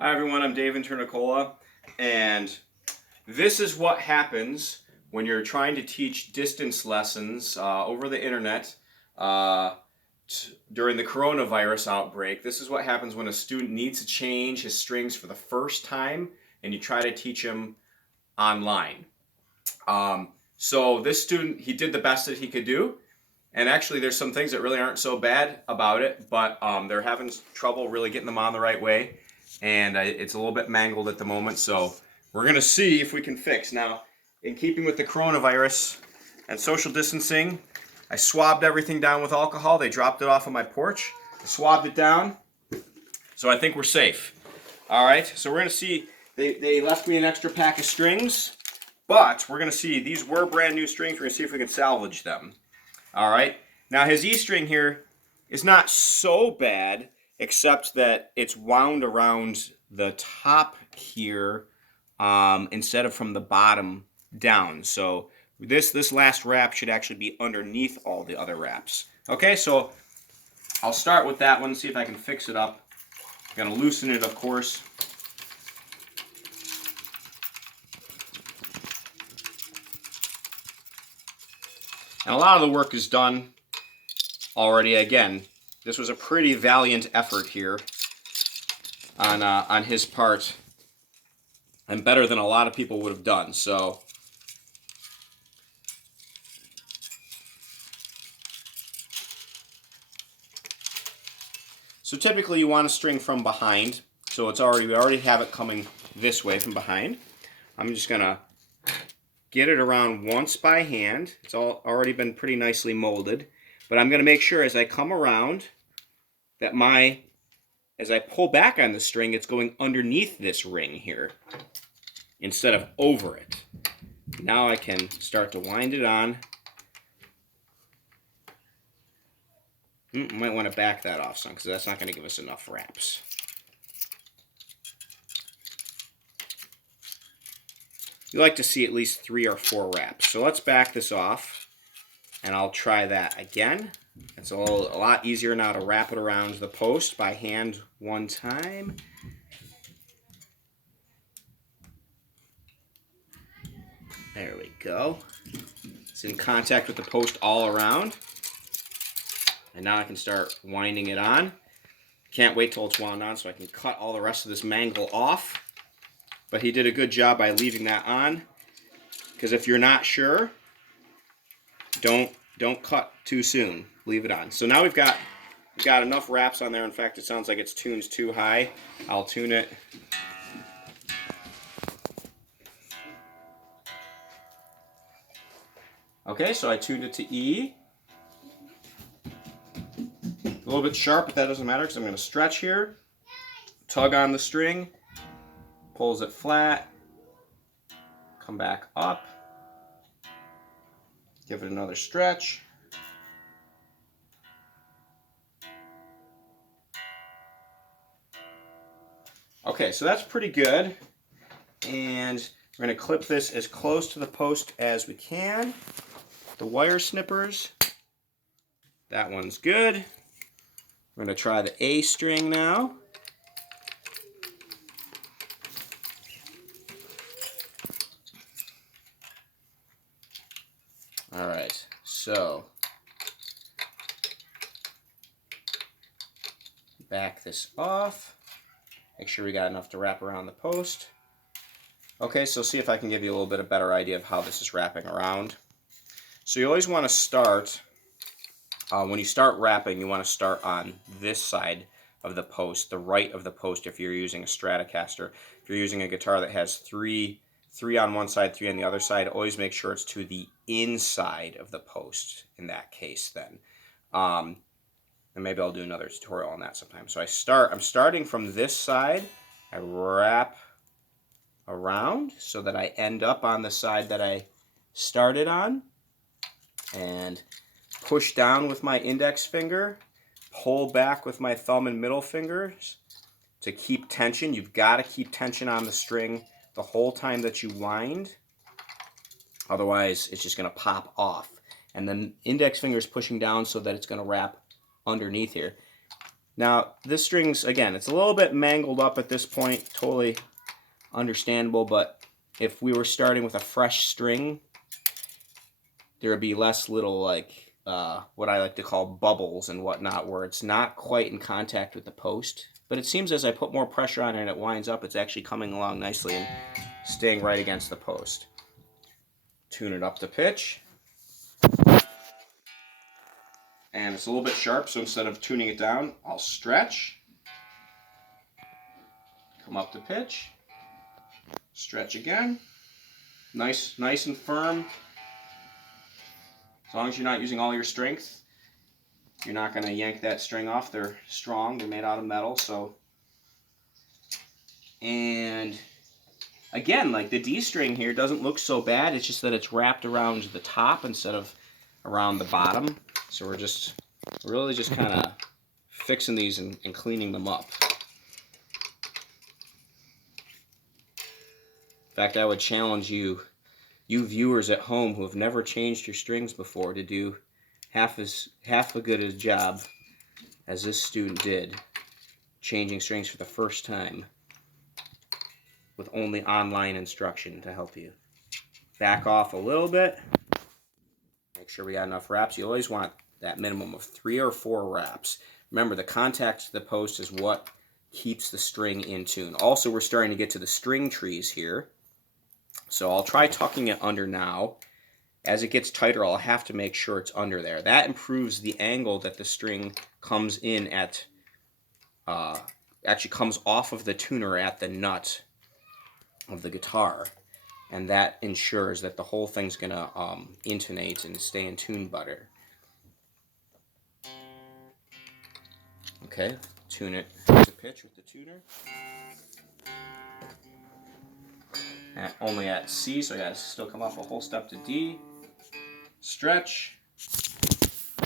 Hi everyone, I'm Dave Internicola, and this is what happens when you're trying to teach distance lessons over the internet during the coronavirus outbreak. This is what happens when a student needs to change his strings for the first time and you try to teach him online. So this student, he did the best that he could do. And actually, there's some things that really aren't so bad about it, but they're having trouble really getting them on the right way. And it's a little bit mangled at the moment, so we're going to see if we can fix. Now, in keeping with the coronavirus and social distancing, I swabbed everything down with alcohol. They dropped it off on my porch. I swabbed it down, so I think we're safe. All right, so we're going to see. They left me an extra pack of strings, but we're going to see. These were brand new strings. We're going to see if we can salvage them. All right, now his E string here is not so bad, except that it's wound around the top here instead of from the bottom down. So this last wrap should actually be underneath all the other wraps. Okay, so I'll start with that one, see if I can fix it up. I'm going to loosen it, of course. And a lot of the work is done already. Again, this was a pretty valiant effort here on his part, and better than a lot of people would have done. So typically you want to string from behind. So we already have it coming this way from behind. I'm just gonna get it around once by hand. It's already been pretty nicely molded, but I'm gonna make sure as I come around that as I pull back on the string, it's going underneath this ring here instead of over it. Now I can start to wind it on. Might want to back that off some because that's not going to give us enough wraps. You like to see at least 3 or 4 wraps. So let's back this off, and I'll try that again. It's a lot easier now to wrap it around the post by hand one time. There we go. It's in contact with the post all around. And now I can start winding it on. Can't wait till it's wound on so I can cut all the rest of this mangle off. But he did a good job by leaving that on. Because if you're not sure, don't cut too soon. Leave it on. So now we've got enough wraps on there. In fact, it sounds like it's tuned too high. I'll tune it. Okay, so I tuned it to E. A little bit sharp, but that doesn't matter because I'm going to stretch here. Tug on the string. Pulls it flat. Come back up. Give it another stretch. Okay, so that's pretty good. And we're going to clip this as close to the post as we can. The wire snippers. That one's good. We're going to try the A string now. All right, so back this off. Make sure we got enough to wrap around the post. Okay, so see if I can give you a little bit of better idea of how this is wrapping around. So you always want to start, when you start wrapping, you want to start on this side of the post, the right of the post if you're using a Stratocaster. If you're using a guitar that has three on one side, 3 on the other side, always make sure it's to the inside of the post in that case then. And maybe I'll do another tutorial on that sometime. So I'm starting from this side. I wrap around so that I end up on the side that I started on. And push down with my index finger. Pull back with my thumb and middle fingers to keep tension. You've got to keep tension on the string the whole time that you wind. Otherwise, it's just going to pop off. And then index finger is pushing down so that it's going to wrap underneath here. Now, this string's, again, it's a little bit mangled up at this point, totally understandable, but if we were starting with a fresh string, there would be less little, like, what I like to call bubbles and whatnot, where it's not quite in contact with the post. But it seems as I put more pressure on it and it winds up, it's actually coming along nicely and staying right against the post. Tune it up to pitch. And it's a little bit sharp, so instead of tuning it down, I'll stretch. Come up to pitch. Stretch again. Nice and firm. As long as you're not using all your strength, you're not going to yank that string off. They're strong. They're made out of metal, so. And again, like the D string here doesn't look so bad. It's just that it's wrapped around the top instead of around the bottom. So we're just really just kind of fixing these and cleaning them up. In fact, I would challenge you viewers at home who have never changed your strings before to do half a good a job as this student did, changing strings for the first time with only online instruction to help you. Back off a little bit. Make sure we got enough wraps. You always want that minimum of 3 or 4 wraps. Remember, the contact to the post is what keeps the string in tune. Also, we're starting to get to the string trees here. So I'll try tucking it under now. As it gets tighter, I'll have to make sure it's under there. That improves the angle that the string comes in at, actually comes off of the tuner at the nut of the guitar. And that ensures that the whole thing's going to intonate and stay in tune better. Okay, tune it to pitch with the tuner. Only at C, so I got to still come up a whole step to D. Stretch.